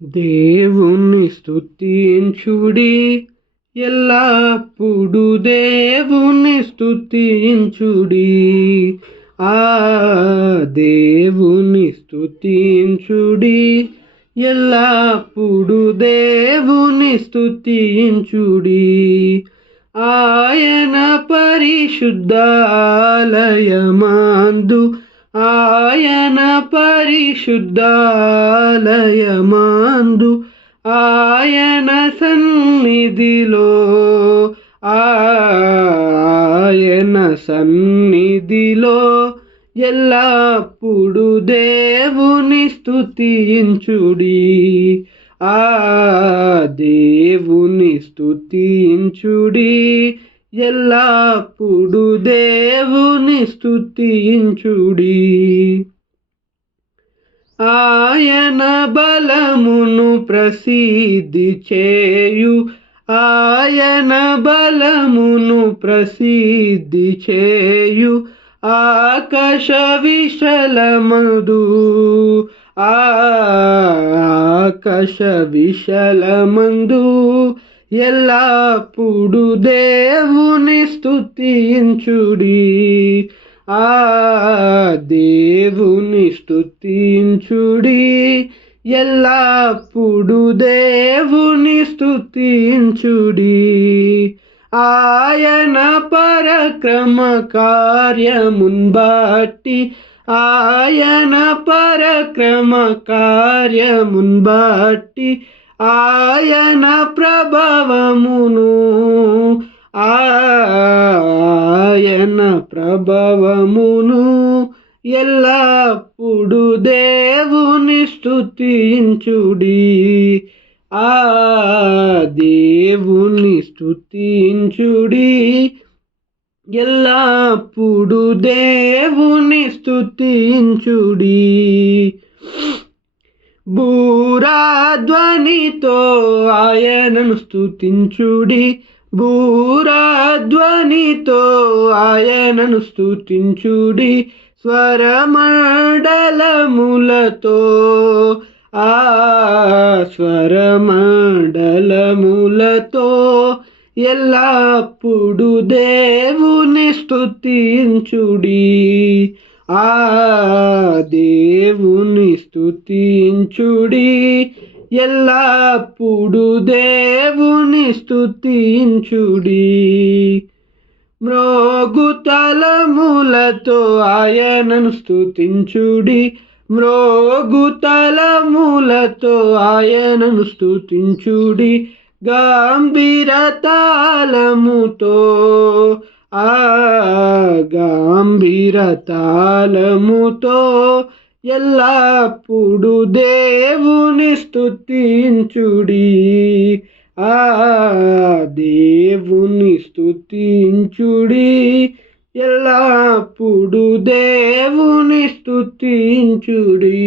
దేవుని స్తుతించుడి, ఎల్లప్పుడు దేవుని స్తుతించుడి. ఆ దేవుని స్తుతించుడి, ఎల్లప్పుడు దేవుని స్తుతించుడి. ఆయన పరిశుద్ధాలయమందు ఆయన పరిశుద్ధాలయమందు ఆయన సన్నిధిలో ఆయన సన్నిధిలో ఎల్లప్పుడు దేవుని స్తుతించుడి. ఆ దేవుని స్తుతించుడి, ఎల్లప్పుడు దేవుని స్తుతించుడి. ఆయన బలమును ప్రసిద్ధి చేయు, ఆయన బలమును ప్రసిద్ధి చేయు ఆకాశ విశాలమందు ఆకాశ విశాలమందు ఎల్లప్పుడు దేవుని స్తుతించుడి. ఆ దేవుని స్తుతించుడి, ఎల్లప్పుడు దేవుని స్తుతించుడి. ఆయన పరక్రమ కార్యమున్ బట్టి ఆయన పరక్రమ కార్యమున్ బట్టి ఆయన ప్రభావమును ఆయన ప్రభావమును ఎల్లప్పుడు దేవుని స్తుతించుడి. ఆ దేవుని స్తుతించుడి, ఎల్లప్పుడు దేవుని స్తుతించుడి. బూరాధ్వనితో ఆయనను స్తుతించుడి, బూరాధ్వనితో ఆయనను స్తుతించుడి. స్వరమండలములతో స్వరమండలములతో ఎల్లప్పుడు దేవుని స్తుతించుడి. ఆ దేవుని స్తుతించుడి, ఎల్లప్పుడు దేవుని స్తుతించుడి. మ్రోగుతలములతో ఆయనను స్తుతించుడి, మ్రోగుతలములతో ఆయనను స్తుతించుడి. గంభీర తాళముతో గంభీర తాళముతో ఎల్లప్పుడు దేవుని స్తుతించుడి. ఆ దేవుని స్తుతించుడి, ఎల్లప్పుడు దేవుని స్తుతించుడి.